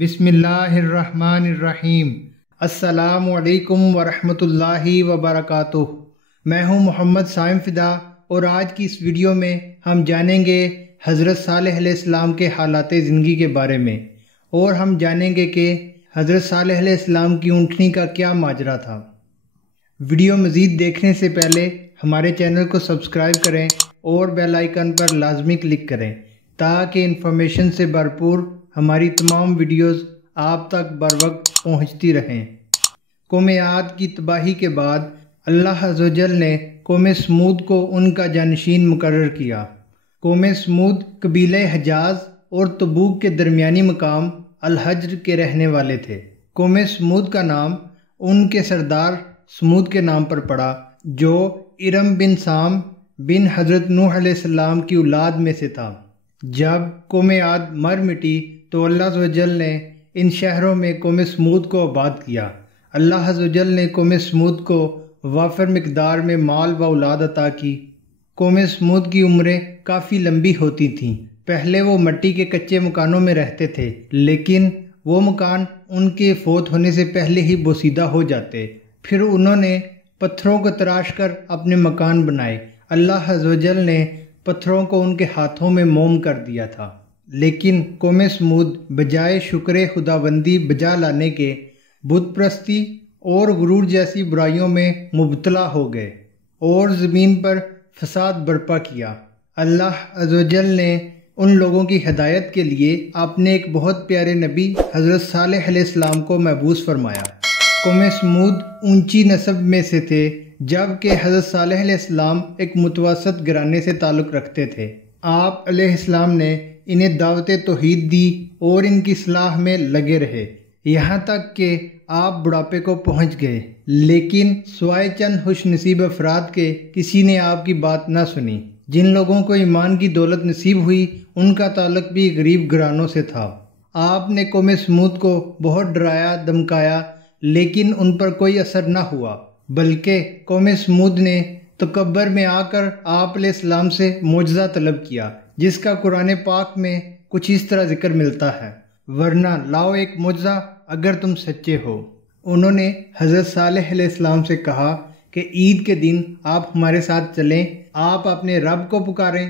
بسم اللہ الرحمن الرحیم۔ السلام علیکم ورحمۃ اللہ وبرکاتہ۔ میں ہوں محمد سائم فدا، اور آج کی اس ویڈیو میں ہم جانیں گے حضرت صالح علیہ السلام کے حالات زندگی کے بارے میں، اور ہم جانیں گے کہ حضرت صالح علیہ السلام کی اونٹنی کا کیا ماجرا تھا۔ ویڈیو مزید دیکھنے سے پہلے ہمارے چینل کو سبسکرائب کریں اور بیل آئیکن پر لازمی کلک کریں تاکہ انفارمیشن سے بھرپور ہماری تمام ویڈیوز آپ تک بر وقت پہنچتی رہیں۔ قوم عاد کی تباہی کے بعد اللہ عز و جل نے قوم سمود کو ان کا جانشین مقرر کیا۔ قوم سمود قبیلہ حجاز اور تبوک کے درمیانی مقام الحجر کے رہنے والے تھے۔ قوم سمود کا نام ان کے سردار سمود کے نام پر پڑا، جو ارم بن سام بن حضرت نوح علیہ السلام کی اولاد میں سے تھا۔ جب قوم عاد مر مٹی تو اللہ عز و جل نے ان شہروں میں قوم سمود کو آباد کیا۔ اللہ عز و جل نے قوم سمود کو وافر مقدار میں مال و اولاد عطا کی۔ قوم سمود کی عمریں کافی لمبی ہوتی تھیں۔ پہلے وہ مٹی کے کچے مکانوں میں رہتے تھے، لیکن وہ مکان ان کے فوت ہونے سے پہلے ہی بوسیدہ ہو جاتے۔ پھر انہوں نے پتھروں کو تراش کر اپنے مکان بنائے۔ اللہ عز و جل نے پتھروں کو ان کے ہاتھوں میں موم کر دیا تھا، لیکن قوم سمود بجائے شکر خداوندی بجا لانے کے بت پرستی اور غرور جیسی برائیوں میں مبتلا ہو گئے اور زمین پر فساد برپا کیا۔ اللہ عز و جل نے ان لوگوں کی ہدایت کے لیے اپنے ایک بہت پیارے نبی حضرت صالح علیہ السلام کو مبعوث فرمایا۔ قوم سمود اونچی نسب میں سے تھے، جبکہ حضرت صالح علیہ السلام ایک متوسط گھرانے سے تعلق رکھتے تھے۔ آپ علیہ السلام نے انہیں دعوت توحید دی اور ان کی اصلاح میں لگے رہے، یہاں تک کہ آپ بڑھاپے کو پہنچ گئے، لیکن سوائے چند خوش نصیب افراد کے کسی نے آپ کی بات نہ سنی۔ جن لوگوں کو ایمان کی دولت نصیب ہوئی ان کا تعلق بھی غریب گھرانوں سے تھا۔ آپ نے قوم سمود کو بہت ڈرایا دمکایا، لیکن ان پر کوئی اثر نہ ہوا، بلکہ قوم سمود نے تکبر میں آ کر آپ علیہ السلام سے معجزہ طلب کیا، جس کا قرآن پاک میں کچھ اس طرح ذکر ملتا ہے، ورنہ لاؤ ایک معجزہ اگر تم سچے ہو۔ انہوں نے حضرت صالح علیہ السلام سے کہا کہ عید کے دن آپ ہمارے ساتھ چلیں، آپ اپنے رب کو پکاریں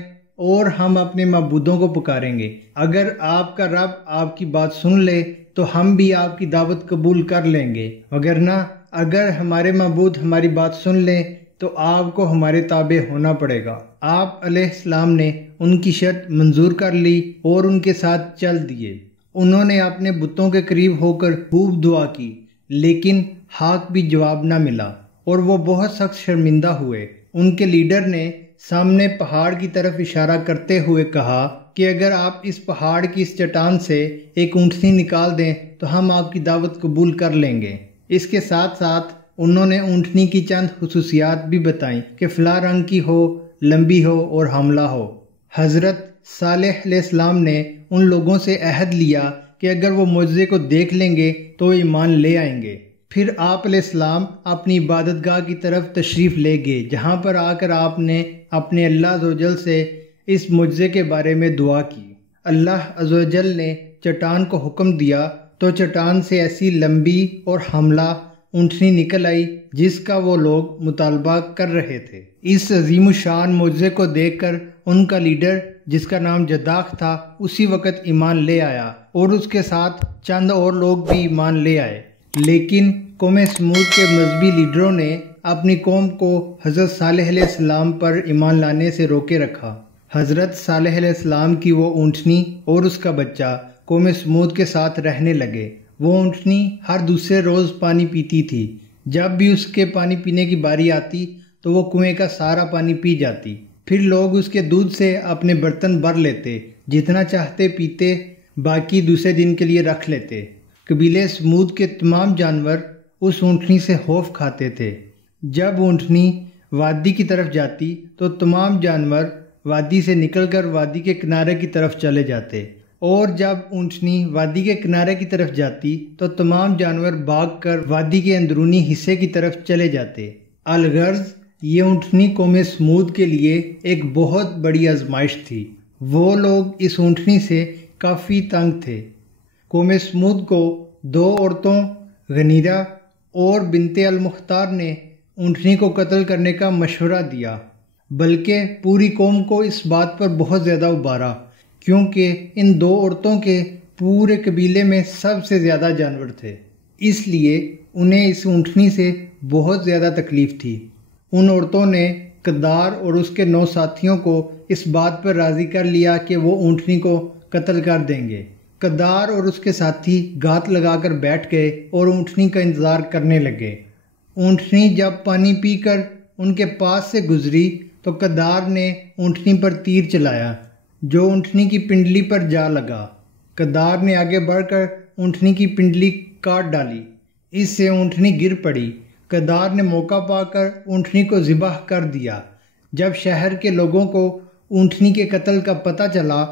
اور ہم اپنے معبودوں کو پکاریں گے۔ اگر آپ کا رب آپ کی بات سن لے تو ہم بھی آپ کی دعوت قبول کر لیں گے، وگرنہ اگر ہمارے معبود ہماری بات سن لیں تو آپ کو ہمارے تابع ہونا پڑے گا۔ آپ علیہ السلام نے ان کی شرط منظور کر لی اور ان کے ساتھ چل دیے۔ انہوں نے اپنے بتوں کے قریب ہو کر خوب دعا کی، لیکن حق بھی جواب نہ ملا اور وہ بہت سخت شرمندہ ہوئے۔ ان کے لیڈر نے سامنے پہاڑ کی طرف اشارہ کرتے ہوئے کہا کہ اگر آپ اس پہاڑ کی اس چٹان سے ایک اونٹنی نکال دیں تو ہم آپ کی دعوت قبول کر لیں گے۔ اس کے ساتھ ساتھ انہوں نے اونٹنی کی چند خصوصیات بھی بتائیں کہ فلاں رنگ کی ہو، لمبی ہو اور حاملہ ہو۔ حضرت صالح علیہ السلام نے ان لوگوں سے عہد لیا کہ اگر وہ معجزے کو دیکھ لیں گے تو ایمان لے آئیں گے۔ پھر آپ علیہ السلام اپنی عبادت گاہ کی طرف تشریف لے گئے، جہاں پر آ کر آپ نے اپنے اللہ عز و جل سے اس معجزے کے بارے میں دعا کی۔ اللہ عز و جل نے چٹان کو حکم دیا تو چٹان سے ایسی لمبی اور حاملہ اونٹنی نکل آئی جس کا وہ لوگ مطالبہ کر رہے تھے۔ اس عظیم الشان معجزے کو دیکھ کر ان کا لیڈر، جس کا نام جداخ تھا، اسی وقت ایمان لے آیا اور اس کے ساتھ چند اور لوگ بھی ایمان لے آئے، لیکن قوم سمود کے مذہبی لیڈروں نے اپنی قوم کو حضرت صالح علیہ السلام پر ایمان لانے سے روکے رکھا۔ حضرت صالح علیہ السلام کی وہ اونٹنی اور اس کا بچہ قوم سمود کے ساتھ رہنے لگے۔ وہ اونٹنی ہر دوسرے روز پانی پیتی تھی۔ جب بھی اس کے پانی پینے کی باری آتی تو وہ کنویں کا سارا پانی پی جاتی۔ پھر لوگ اس کے دودھ سے اپنے برتن بھر لیتے، جتنا چاہتے پیتے، باقی دوسرے دن کے لیے رکھ لیتے۔ قبیلے سمود کے تمام جانور اس اونٹنی سے خوف کھاتے تھے۔ جب اونٹنی وادی کی طرف جاتی تو تمام جانور وادی سے نکل کر وادی کے کنارے کی طرف چلے جاتے، اور جب اونٹنی وادی کے کنارے کی طرف جاتی تو تمام جانور بھاگ کر وادی کے اندرونی حصے کی طرف چلے جاتے۔ الغرض یہ اونٹنی قوم سمود کے لیے ایک بہت بڑی آزمائش تھی۔ وہ لوگ اس اونٹنی سے کافی تنگ تھے۔ قوم سمود کو 2 عورتوں غنیرہ اور بنت المختار نے اونٹنی کو قتل کرنے کا مشورہ دیا، بلکہ پوری قوم کو اس بات پر بہت زیادہ ابھارا کیونکہ ان 2 عورتوں کے پورے قبیلے میں سب سے زیادہ جانور تھے، اس لیے انہیں اس اونٹنی سے بہت زیادہ تکلیف تھی۔ ان عورتوں نے قدار اور اس کے 9 ساتھیوں کو اس بات پر راضی کر لیا کہ وہ اونٹنی کو قتل کر دیں گے۔ قدار اور اس کے ساتھی گھات لگا کر بیٹھ گئے اور اونٹنی کا انتظار کرنے لگے۔ اونٹنی جب پانی پی کر ان کے پاس سے گزری تو قدار نے اونٹنی پر تیر چلایا جو اونٹنی کی پنڈلی پر جا لگا۔ قدار نے آگے بڑھ کر اونٹنی کی پنڈلی کاٹ ڈالی، اس سے اونٹنی گر پڑی۔ قدار نے موقع پا کر اونٹنی کو ذبح کر دیا۔ جب شہر کے لوگوں کو اونٹنی کے قتل کا پتہ چلا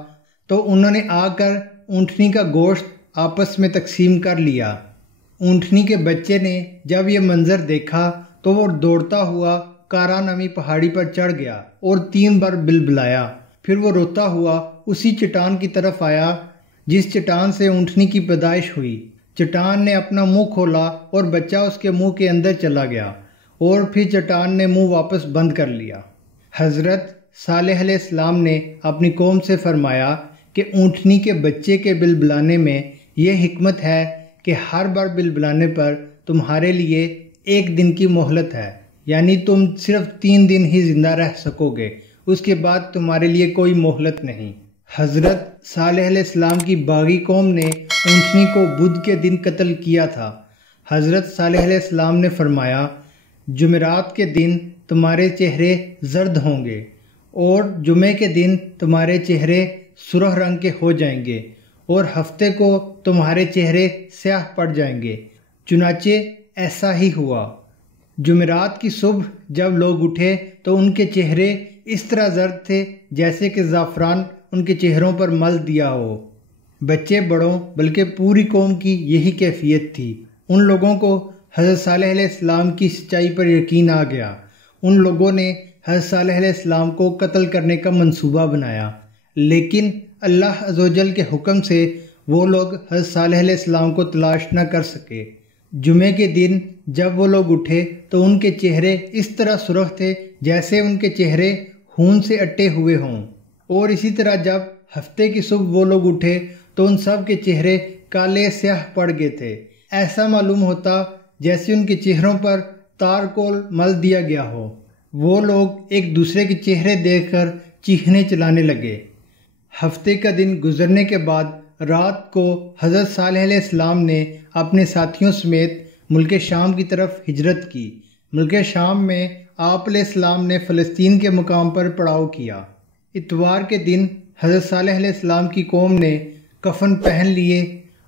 تو انہوں نے آ کر اونٹنی کا گوشت آپس میں تقسیم کر لیا۔ اونٹنی کے بچے نے جب یہ منظر دیکھا تو وہ دوڑتا ہوا کارا نامی پہاڑی پر چڑھ گیا اور 3 بار بلبلایا۔ پھر وہ روتا ہوا اسی چٹان کی طرف آیا جس چٹان سے اونٹنی کی پیدائش ہوئی۔ چٹان نے اپنا منہ کھولا اور بچہ اس کے منہ کے اندر چلا گیا اور پھر چٹان نے منہ واپس بند کر لیا۔ حضرت صالح علیہ السلام نے اپنی قوم سے فرمایا کہ اونٹنی کے بچے کے بلبلانے میں یہ حکمت ہے کہ ہر بار بلبلانے پر تمہارے لیے 1 دن کی مہلت ہے، یعنی تم صرف 3 دن ہی زندہ رہ سکو گے، اس کے بعد تمہارے لیے کوئی مہلت نہیں۔ حضرت صالح علیہ السلام کی باغی قوم نے اونٹنی کو بدھ کے دن قتل کیا تھا۔ حضرت صالح علیہ السلام نے فرمایا، جمعرات کے دن تمہارے چہرے زرد ہوں گے اور جمعے کے دن تمہارے چہرے سرخ رنگ کے ہو جائیں گے اور ہفتے کو تمہارے چہرے سیاہ پڑ جائیں گے۔ چنانچہ ایسا ہی ہوا۔ جمعرات کی صبح جب لوگ اٹھے تو ان کے چہرے اس طرح زرد تھے جیسے کہ زعفران ان کے چہروں پر مل دیا ہو۔ بچے بڑوں بلکہ پوری قوم کی یہی کیفیت تھی۔ ان لوگوں کو حضرت صالح علیہ السلام کی سچائی پر یقین آ گیا۔ ان لوگوں نے حضرت صالح علیہ السلام کو قتل کرنے کا منصوبہ بنایا، لیکن اللہ عز و جل کے حکم سے وہ لوگ حضرت صالح علیہ السلام کو تلاش نہ کر سکے۔ جمعے کے دن جب وہ لوگ اٹھے تو ان کے چہرے اس طرح سرخ تھے جیسے ان کے چہرے خون سے اٹے ہوئے ہوں، اور اسی طرح جب ہفتے کی صبح وہ لوگ اٹھے تو ان سب کے چہرے کالے سیاہ پڑ گئے تھے۔ ایسا معلوم ہوتا جیسے ان کے چہروں پر تارکول مل دیا گیا ہو۔ وہ لوگ ایک دوسرے کے چہرے دیکھ کر چیخنے چلانے لگے۔ ہفتے کا دن گزرنے کے بعد رات کو حضرت صالح علیہ السلام نے اپنے ساتھیوں سمیت ملک شام کی طرف ہجرت کی۔ ملک شام میں آپ علیہ السلام نے فلسطین کے مقام پر پڑاؤ کیا۔ اتوار کے دن حضرت صالح علیہ السلام کی قوم نے کفن پہن لیے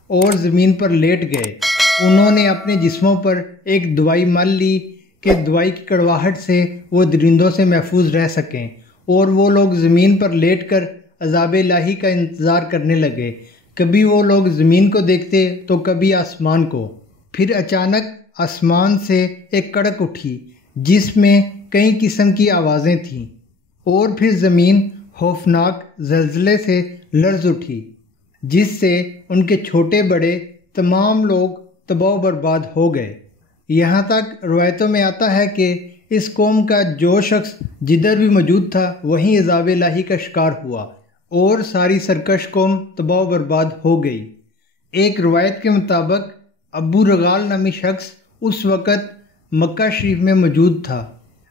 اور زمین پر لیٹ گئے۔ انہوں نے اپنے جسموں پر ایک دوائی مل لی کہ دوائی کی کڑواہٹ سے وہ درندوں سے محفوظ رہ سکیں، اور وہ لوگ زمین پر لیٹ کر عذاب الہی کا انتظار کرنے لگے۔ کبھی وہ لوگ زمین کو دیکھتے تو کبھی آسمان کو۔ پھر اچانک آسمان سے ایک کڑک اٹھی جس میں کئی قسم کی آوازیں تھیں، اور پھر زمین خوفناک زلزلے سے لرز اٹھی جس سے ان کے چھوٹے بڑے تمام لوگ تباہ و برباد ہو گئے۔ یہاں تک روایتوں میں آتا ہے کہ اس قوم کا جو شخص جدھر بھی موجود تھا وہیں عذاب الہی کا شکار ہوا اور ساری سرکش قوم تباہ و برباد ہو گئی۔ ایک روایت کے مطابق ابو رغال نامی شخص اس وقت مکہ شریف میں موجود تھا۔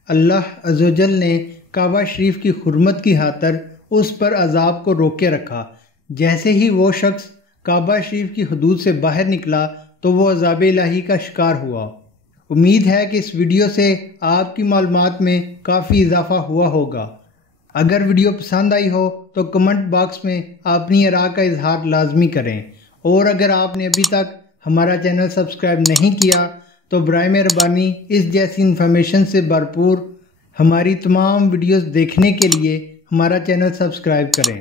اللہ عز و جل نے کعبہ شریف کی حرمت کی خاطر اس پر عذاب کو روکے رکھا۔ جیسے ہی وہ شخص کعبہ شریف کی حدود سے باہر نکلا تو وہ عذاب الہی کا شکار ہوا۔ امید ہے کہ اس ویڈیو سے آپ کی معلومات میں کافی اضافہ ہوا ہوگا۔ اگر ویڈیو پسند آئی ہو تو کمنٹ باکس میں اپنی آراء کا اظہار لازمی کریں، اور اگر آپ نے ابھی تک ہمارا چینل سبسکرائب نہیں کیا تو برائے مہربانی اس جیسی انفارمیشن سے بھرپور ہماری تمام ویڈیوز دیکھنے کے لیے ہمارا چینل سبسکرائب کریں۔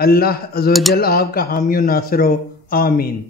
اللہ عز و جل آپ کا حامی و ناصر ہو، آمین۔